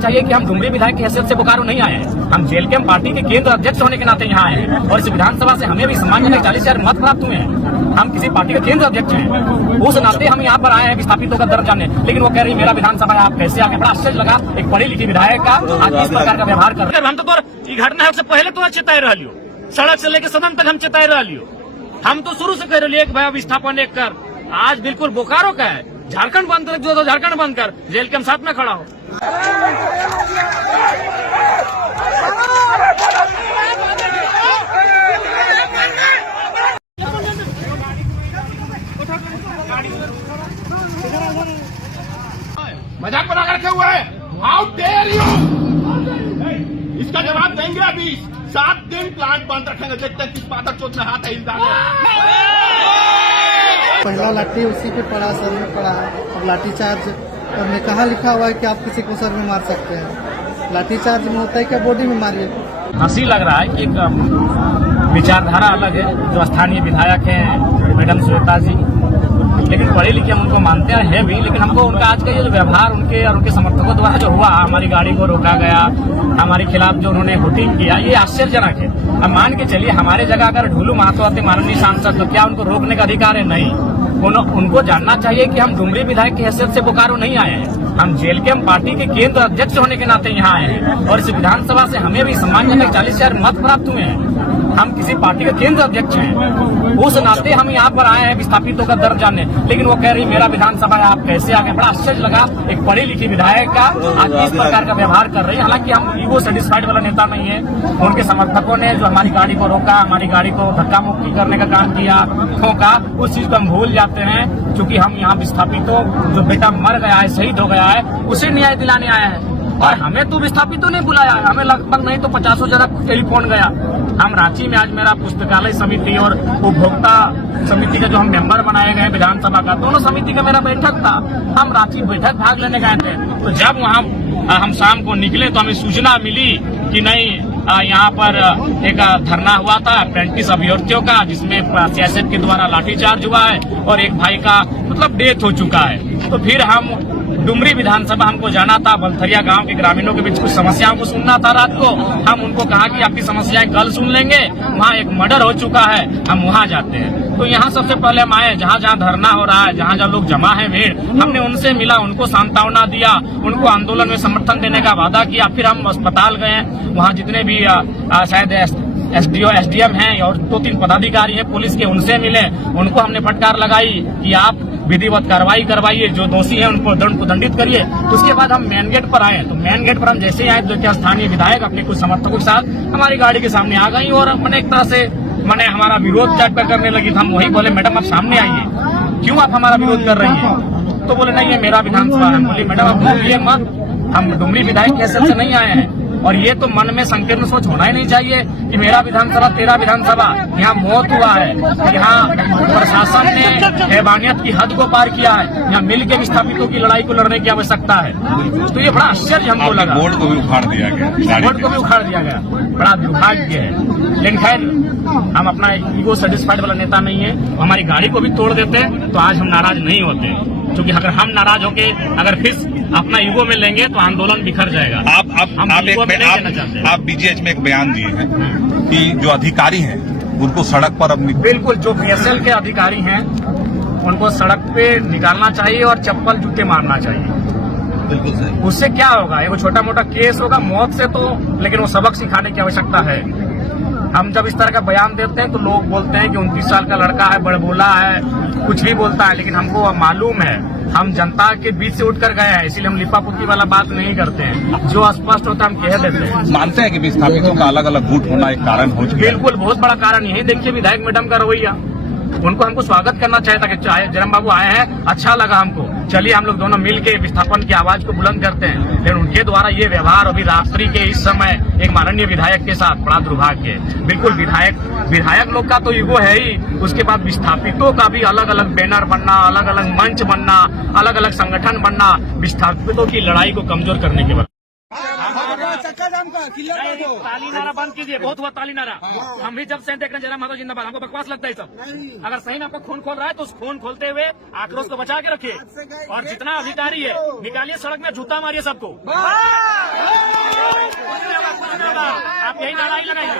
चाहिए कि हम डुमरी विधायक की हैसियत से बोकारो नहीं आए हैं। हम जेएलकेएम पार्टी के केंद्र अध्यक्ष होने के नाते यहाँ आए हैं और इस विधानसभा से हमें भी सम्मानजनक 40,000 मत प्राप्त हुए हैं। हम किसी पार्टी के केंद्र अध्यक्ष हैं, उस नाते हम यहाँ पर आए हैं विस्थापितों का दर्द जानने। लेकिन वो कह रही मेरा विधानसभा है, आप कैसे आगे? बड़ा आश्चर्य लगा एक पढ़ी लिखी विधायक का आज इस प्रकार का व्यवहार कर रहे हैं। हम तो घटना से पहले तो चेताए रह लियो, सड़क से लेकर सदन तक हम चेताए रह लियो। हम तो शुरू से कह रहे एक भाई विस्थापन एक कर, आज बिल्कुल बोकारो का है। झारखंड बंद कर जो, तो झारखंड बंद कर, जेएलकेएम साथ में खड़ा हो। मजाक बना कर रखे हुए है। How dare you! इसका जवाब देंगे अभी। 7 दिन प्लांट बंद रखेंगे, देखते हैं किस पातर चोट में हाथ है इस दाग में। पहला लाठी उसी पे पड़ा, सर में पड़ा है। अब लाठी चार्ज में कहाँ लिखा हुआ है कि आप किसी को सर में मार सकते हैं? लाठी चार्ज में होता है क्या बॉडी में मारिए? हंसी लग रहा है कि एक विचारधारा अलग है जो स्थानीय विधायक हैं मैडम श्वेता जी, लेकिन पढ़े लिखे हम उनको मानते हैं भी। लेकिन हमको उनका आज का ये जो व्यवहार उनके और उनके समर्थकों द्वारा जो हुआ, हमारी गाड़ी को रोका गया, हमारे खिलाफ जो उन्होंने वोटिंग किया, ये आश्चर्यजनक है। अब मान के चलिए हमारे जगह अगर ढुलू महतो आते माननीय सांसद, तो क्या उनको रोकने का अधिकार है? नहीं। उनको जानना चाहिए कि हम डुमरी विधायक की हैसियत से बोकारो नहीं आए हैं। हम जेएलकेएम पार्टी के केंद्र अध्यक्ष होने के नाते यहाँ आए हैं और इस विधानसभा से हमें भी सम्मानजनक 40,000 मत प्राप्त हुए हैं। हम किसी पार्टी के केंद्र अध्यक्ष हैं, उस नाते हम यहाँ पर आए हैं विस्थापितों का दर्द जानने। लेकिन वो कह रही मेरा विधानसभा है, आप कैसे आगे? बड़ा आश्चर्य लगा एक पढ़ी लिखी विधायक का आज इस प्रकार का व्यवहार कर रही है। हालांकि हम ईगो सेटिस्फाइड वाला नेता नहीं है। उनके समर्थकों ने जो हमारी गाड़ी को रोका, हमारी गाड़ी को धक्का मुक्की करने का काम किया, ठोका, उस चीज को हम भूल जाते हैं। क्योंकि हम यहाँ विस्थापितों जो बेटा मर गया है, शहीद हो गया है, उसे न्याय दिलाने आए हैं। और हमें तो विस्थापितों ने बुलाया है, हमें लगभग नहीं तो 50 जगह टेलीफोन गया। हम रांची में आज मेरा पुस्तकालय समिति और उपभोक्ता समिति का जो हम मेंबर बनाए गए विधानसभा का, दोनों समिति का मेरा बैठक था। हम रांची बैठक भाग लेने गए थे, तो जब वहाँ हम शाम को निकले तो हमें सूचना मिली कि नहीं, यहाँ पर एक धरना हुआ था अप्रेंटिस अभ्यर्थियों का, जिसमें सियासत के द्वारा लाठीचार्ज हुआ है और एक भाई का मतलब डेथ हो चुका है। तो फिर हम डुमरी विधानसभा हमको जाना था, बलथरिया गांव के ग्रामीणों के बीच कुछ समस्याओं को सुनना था रात को। हम उनको कहा कि आपकी समस्याएं कल सुन लेंगे, वहाँ एक मर्डर हो चुका है, हम वहाँ जाते हैं। तो यहाँ सबसे पहले हम आए, जहाँ जहाँ धरना हो रहा है, जहाँ जहाँ लोग जमा है भीड़, हमने उनसे मिला, उनको सांत्वना दिया, उनको आंदोलन में समर्थन देने का वादा किया। फिर हम अस्पताल गए, वहाँ जितने भी शायद एसडीओ एसडीएम हैं और 2-3 पदाधिकारी हैं पुलिस के, उनसे मिले, उनको हमने फटकार लगाई कि आप विधिवत कार्रवाई करवाइए, जो दोषी है उनको दंडित करिए। उसके बाद हम मेन गेट पर आए, तो मेन गेट पर हम जैसे ही आए तो क्या स्थानीय विधायक अपने कुछ समर्थकों के साथ हमारी गाड़ी के सामने आ गई और मैंने एक तरह से हमारा विरोध टाइप का करने लगी। हम वही बोले मैडम आप सामने आइए, क्यों आप हमारा विरोध कर रही हैं? तो बोले नहीं ये मेरा विधानसभा है। बोली मैडम आप बोलिए मत, हम डुमरी विधायक की हैसियत से नहीं आए हैं। और ये तो मन में संकीर्ण सोच होना ही नहीं चाहिए कि मेरा विधानसभा तेरा विधानसभा। यहाँ मौत हुआ है, यहाँ प्रशासन ने हैवानियत की हद को पार किया है, यहाँ मिल के विस्थापितों की लड़ाई को लड़ने की आवश्यकता है। तो ये बड़ा आश्चर्य हमको लगा। बोर्ड को भी उखाड़ दिया गया, बोर्ड को भी उखाड़ दिया गया, बड़ा दुर्भाग्य है। लेकिन खैर हम अपना ईगो सेटिस्फाइड वाला नेता नहीं है। हमारी गाड़ी को भी तोड़ देते तो आज हम नाराज नहीं होते, क्योंकि अगर हम नाराज होके अगर फिर अपना ईगो में लेंगे तो आंदोलन बिखर जाएगा। आप बीजीएच में एक बयान दिए हैं कि जो अधिकारी हैं उनको सड़क पर अब बिल्कुल जो बीएसएल के अधिकारी हैं उनको सड़क पे निकालना चाहिए और चप्पल जूते मारना चाहिए। बिल्कुल सही। उससे क्या होगा? वो छोटा मोटा केस होगा मौत से, तो लेकिन वो सबक सिखाने की आवश्यकता है। हम जब इस तरह का बयान देते हैं तो लोग बोलते हैं कि 29 साल का लड़का है, बड़बोला है, कुछ भी बोलता है। लेकिन हमको मालूम है, हम जनता के बीच से उठकर गए हैं, इसीलिए हम लिपापुती वाला बात नहीं करते हैं। जो स्पष्ट होता है हम कह देते हैं। मानते हैं कि विस्थापितों का अलग अलग गुट होना एक कारण हो चुका है। बिल्कुल, बहुत बड़ा कारण यही देखिए विधायक मैडम का रवैया। उनको हमको स्वागत करना चाहिए था कि चाहे जरम बाबू आए हैं, अच्छा लगा हमको, चलिए हम लोग दोनों मिलके विस्थापन की आवाज को बुलंद करते हैं। लेकिन उनके द्वारा ये व्यवहार अभी रात्रि के इस समय एक माननीय विधायक के साथ बड़ा दुर्भाग्य है। बिल्कुल विधायक लोग का तो ईगो है ही, उसके बाद विस्थापितों का भी अलग अलग बैनर बनना, अलग अलग मंच बनना, अलग अलग संगठन बनना, विस्थापितों की लड़ाई को कमजोर करने के बाद। ताली नारा बंद कीजिए, बहुत हुआ ताली नारा। हम भी जब से देख रहे हैं जरम महतो जिंदाबाद, हमको बकवास लगता है सब। अगर सही में आपका खून खोल रहा है तो उस खून खोलते हुए आक्रोश को बचा के रखिए, और जितना अधिकारी है निकालिए सड़क में, जूता मारिए सबको। यही नारा ही लगाइए,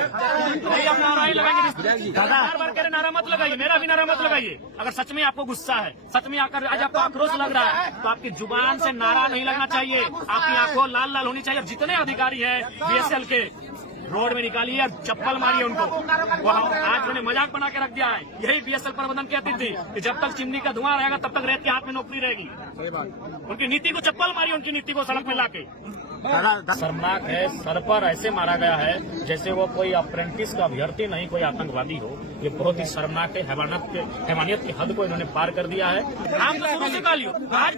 यही आप नारा ही लगाएंगे। बार बार कह रहे नारा मत लगाइए, मेरा भी नारा मत लगाइए। अगर सच में आपको गुस्सा है, सच में आकर आज आपको आक्रोश लग रहा है, तो आपकी जुबान से नारा नहीं लगना चाहिए, आपकी आंखों लाल लाल होनी चाहिए। जितने अधिकारी हैं बीएसएल के, रोड में निकालिए और चप्पल मारिए उनको। वो आज उन्होंने मजाक बना के रख दिया है। यही बीएसएल प्रबंधन कहती थी कि जब तक चिमनी का धुआं रहेगा तब तक रेत के हाथ में नौकरी रहेगी। उनकी नीति को चप्पल मारिए, उनकी नीति को सड़क में लाके। शर्मनाक है, सर पर ऐसे मारा गया है जैसे वो कोई अप्रेंटिस का अभ्यर्थी नहीं, कोई आतंकवादी हो। ये बहुत ही शर्मनाक है। हैवानियत की हद को इन्होंने पार कर दिया है। हम तो शुरू से कालियो आज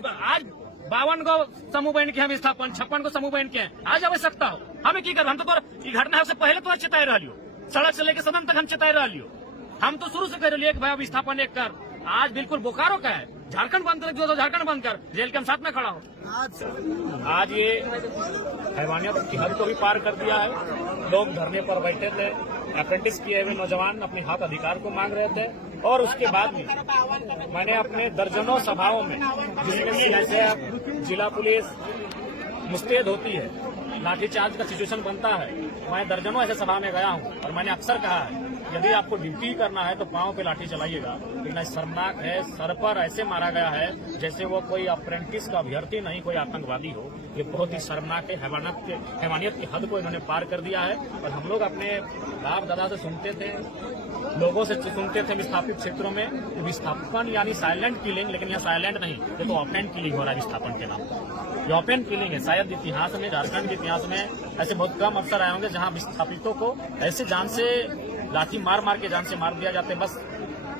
52 को समूह बन के हम स्थापन, 56 को समूह बन के आज आवश्यकता हो हमें की कर। हम तो ये घटना से पहले तो चिताई रहा लियो, सड़क से लेकर सदन तक हम चिताई रहा लियो। हम तो शुरू से कह रहे एक भाई विस्थापन एक कर। आज बिल्कुल बोकारो का है, झारखंड बंद कर, जो तो झारखंड बंद कर, जेल के हम साथ में खड़ा हो। आज ये हैवानियत की हद को भी पार कर दिया है। लोग धरने पर बैठे थे, अप्रेंटिस किए हुए नौजवान अपने हक अधिकार को मांग रहे थे, और उसके बाद में मैंने अपने दर्जनों सभाओं में, जिसमें सीआईएसएफ, जिला पुलिस मुस्तैद होती है, लाठीचार्ज का सिचुएशन बनता है, मैं दर्जनों ऐसे सभा में गया हूं और मैंने अक्सर कहा है यदि आपको ड्यूटी करना है तो पांव पे लाठी चलाइएगा। लेकिन शर्मनाक है, सर पर ऐसे मारा गया है जैसे वो कोई अप्रेंटिस का अभ्यर्थी नहीं, कोई आतंकवादी हो। ये बहुत ही शर्मनाक है। हैवानियत की हद को इन्होंने पार कर दिया है। और हम लोग अपने बाप दादा से सुनते थे, लोगों से सुनते थे विस्थापित क्षेत्रों में विस्थापन यानी साइलेंट किलिंग, लेकिन यहाँ साइलेंट नहीं, ये तो ओपन किलिंग हो रहा है विस्थापन के नाम। ये ओपन किलिंग है। शायद इतिहास में, झारखंड के इतिहास में ऐसे बहुत कम अवसर आए होंगे जहाँ विस्थापितों को ऐसे जान से लाठी मार मार के जान से मार दिया जाते। बस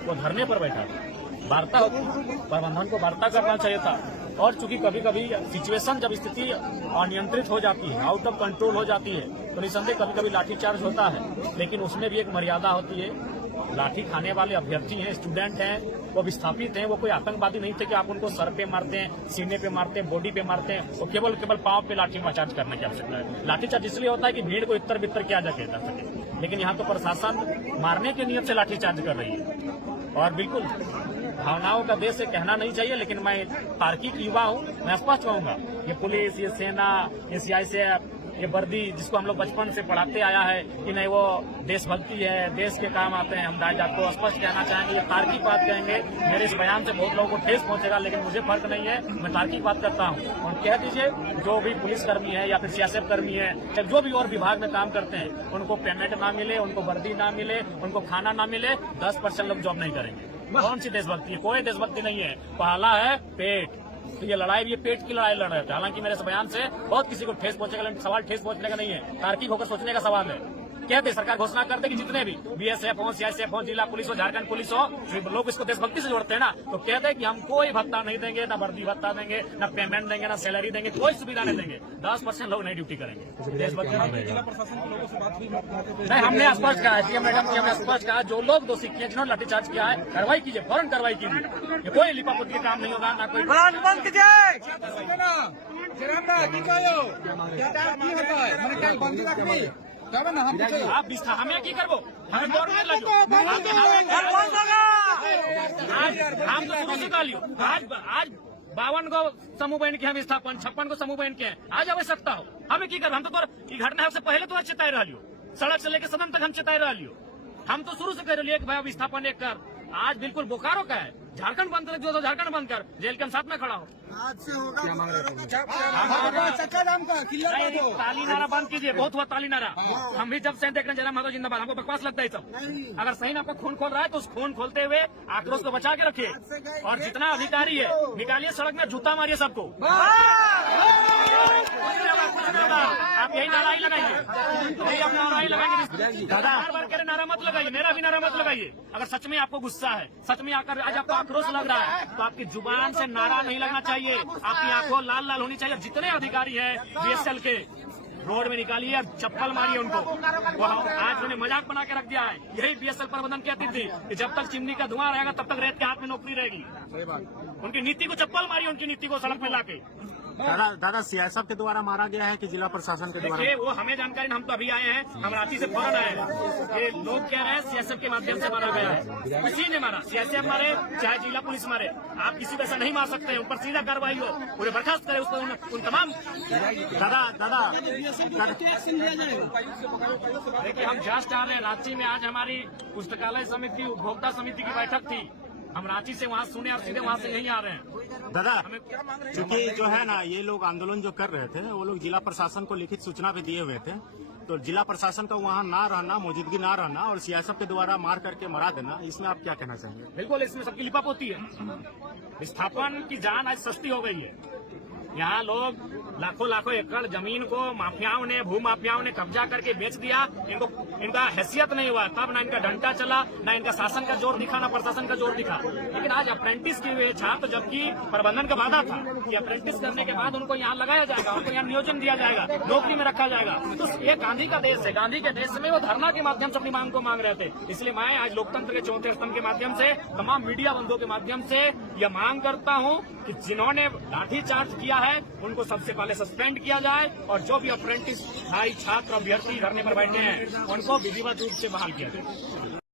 वो धरने पर बैठा था, वार्ता होती, प्रबंधन को वार्ता करना चाहिए था। और चूंकि कभी कभी सिचुएशन, जब स्थिति अनियंत्रित हो जाती है, आउट ऑफ कंट्रोल हो जाती है, तो निसंदेह कभी कभी लाठीचार्ज होता है, लेकिन उसमें भी एक मर्यादा होती है। लाठी खाने वाले अभ्यर्थी हैं, स्टूडेंट हैं, वो विस्थापित हैं, वो कोई आतंकवादी नहीं थे कि आप उनको सर पे मारते हैं, सीने पे मारते हैं, बॉडी पे मारते हैं। वो केवल पांव पे लाठी चार्ज करने की आवश्यकता है। लाठीचार्ज इसलिए होता है कि भीड़ को इतर बितर किया जा सके, लेकिन यहाँ तो प्रशासन मारने के नियत से लाठीचार्ज कर रही है। और बिल्कुल भावनाओं का देश है, कहना नहीं चाहिए, लेकिन मैं तार्किक युवा हूँ, मैं स्पष्ट कहूंगा, ये पुलिस, ये सेना, ये सीआईएसएफ, ये वर्दी जिसको हम लोग बचपन से पढ़ाते आया है कि नहीं वो देशभक्ति है, देश के काम आते हैं, हम दाई जात को स्पष्ट कहना चाहेंगे। ये तार्किक बात कहेंगे, मेरे इस बयान से बहुत लोगों को ठेस पहुंचेगा, लेकिन मुझे फर्क नहीं है, मैं तार्किक बात करता हूं। और कह दीजिए जो भी पुलिसकर्मी है या फिर सीआईएसएफ कर्मी है या जो भी और विभाग में काम करते हैं, उनको पेमेंट ना मिले, उनको वर्दी ना मिले, उनको खाना ना मिले, 10% लोग जॉब नहीं करेंगे। कौन सी देशभक्ति है? कोई देशभक्ति नहीं है। पहला है पेट। तो ये लड़ाई, ये पेट की लड़ाई लड़ रहे थे। हालांकि मेरे इस बयान से बहुत किसी को ठेस पहुंचेगा, लेकिन सवाल ठेस पहुंचने का नहीं है, तार्किक होकर सोचने का सवाल है। कहते सरकार घोषणा कर दे कि जितने भी बीएसएफ हो, सीआईएसएफ हो, जिला पुलिस हो, झारखंड पुलिस हो, लोग इसको देशभक्ति से जोड़ते हैं ना, तो कहते हैं कि हम कोई भत्ता नहीं देंगे, ना वर्दी भत्ता देंगे, ना पेमेंट देंगे, ना सैलरी देंगे, कोई सुविधा नहीं देंगे। 10% लोग नहीं ड्यूटी करेंगे। देशभक्ति नहीं, हमने स्पष्ट कहा है, मैडम जी हमने स्पष्ट कहा, जो लोग दोषी किए, जिन्होंने लाठीचार्ज किया है, कार्रवाई कीजिए, फौरन कार्रवाई कीजिए। ये कोई लिपापोती का काम नहीं होगा, ना कोई आप हमें की करबो, हमें गवर्नमेंट लगो, हम तो शुरू से कालियो आज 52 को समूह बन के हम स्थापन, 56 को समूह बन के आज आवश्यकता हो हमें की कर। हम तो ये घटना से पहले तो चिताई रहा लियो, सड़क से लेकर सदन तक हम चिताई रहा लियो। हम तो शुरू से कह रहे एक भाई विस्थापन एक कर। आज बिल्कुल बोकारो का है, झारखंड बंद कर, जो तो झारखंड बंद कर, जेल के हम साथ में खड़ा हो। आज से होगा ताली नारा बंद कीजिए, बहुत हुआ ताली नारा। हम भी जब से देख रहे हैं जरा माधव जिंदाबाद, हमको बकवास लगता है सब। अगर सही ना आपका खून खोल रहा है तो उस खून खोलते हुए आक्रोश को बचा के रखिए, और जितना अधिकारी है निकालिए सड़क में, जूता मारिए सबको। आप यही नारा ही लगाइए, यही आप नारा ही लगाएंगे। बार बार कह रहे नारा मत लगाइए, मेरा भी नारा मत लगाइए। अगर सच में आपको गुस्सा है, सच में आकर आज आपको आक्रोश लग रहा है, तो आपकी जुबान से नारा नहीं लगना चाहिए, आपकी आंखों लाल लाल होनी चाहिए। जितने अधिकारी हैं बीएसएल के, रोड में निकालिए और चप्पल मारिए उनको। वो आज उन्होंने मजाक बना के रख दिया है। यही बीएसएल प्रबंधन कहती थी कि जब तक चिमनी का धुआं रहेगा तब तक रेत के हाथ में नौकरी रहेगी। उनकी नीति को चप्पल मारिए, उनकी नीति को सड़क में लाके। दादा सीएसएफ के द्वारा मारा गया है कि जिला प्रशासन के द्वारा? देखिए, वो हमें जानकारी, हम तो अभी आए हैं, हम रांची से फौरन आए हैं। ये लोग कह रहे हैं सीएसएफ के माध्यम से मारा गया है। किसी ने मारा, सीएसएफ मारे चाहे जिला पुलिस मारे, आप किसी को ऐसा नहीं मार सकते हैं। ऊपर सीधा कार्रवाई हो, पूरे बर्खास्त करे उसको, उन तमाम। दादा देखिए, हम जस्ट आ रहे हैं रांची में। आज हमारी पुस्तकालय समिति, उपभोक्ता समिति की बैठक थी। हम रांची से वहाँ सुने और सीधे वहाँ से यहीं आ रहे हैं। दादा, क्योंकि जो है ना, ये लोग आंदोलन जो कर रहे थे, वो लोग जिला प्रशासन को लिखित सूचना भी दिए हुए थे, तो जिला प्रशासन का वहाँ ना रहना, मौजूदगी ना रहना और सीएसएफ के द्वारा मार करके मरा देना, इसमें आप क्या कहना चाहेंगे? बिल्कुल, इसमें सबकी लिपाप होती है। विस्थापन की जान आज सस्ती हो गई है। यहाँ लोग लाखों एकड़ जमीन को माफियाओं ने, भूमाफियाओं ने कब्जा करके बेच दिया। इनका हैसियत नहीं हुआ, तब ना इनका डंडा चला, ना इनका शासन का जोर दिखा, ना प्रशासन का जोर दिखा। लेकिन आज अप्रेंटिस किए हुए छात्र, जबकि प्रबंधन का वादा था कि अप्रेंटिस करने के बाद उनको यहाँ लगाया जाएगा, उनको यहाँ नियोजन दिया जाएगा, नौकरी में रखा जाएगा। तो ये गांधी का देश है। गांधी के देश में वो धरना के माध्यम से अपनी मांग को मांग रहे थे। इसलिए मैं आज लोकतंत्र के चौथे स्तंभ के माध्यम से, तमाम मीडिया बंधुओं के माध्यम से यह मांग करता हूँ कि जिन्होंने लाठीचार्ज किया है उनको सबसे पहले सस्पेंड किया जाए, और जो भी अप्रेंटिस भाई, छात्र, अभ्यर्थी धरने पर बैठे हैं उनको विधिवत रूप से बहाल किया जाए।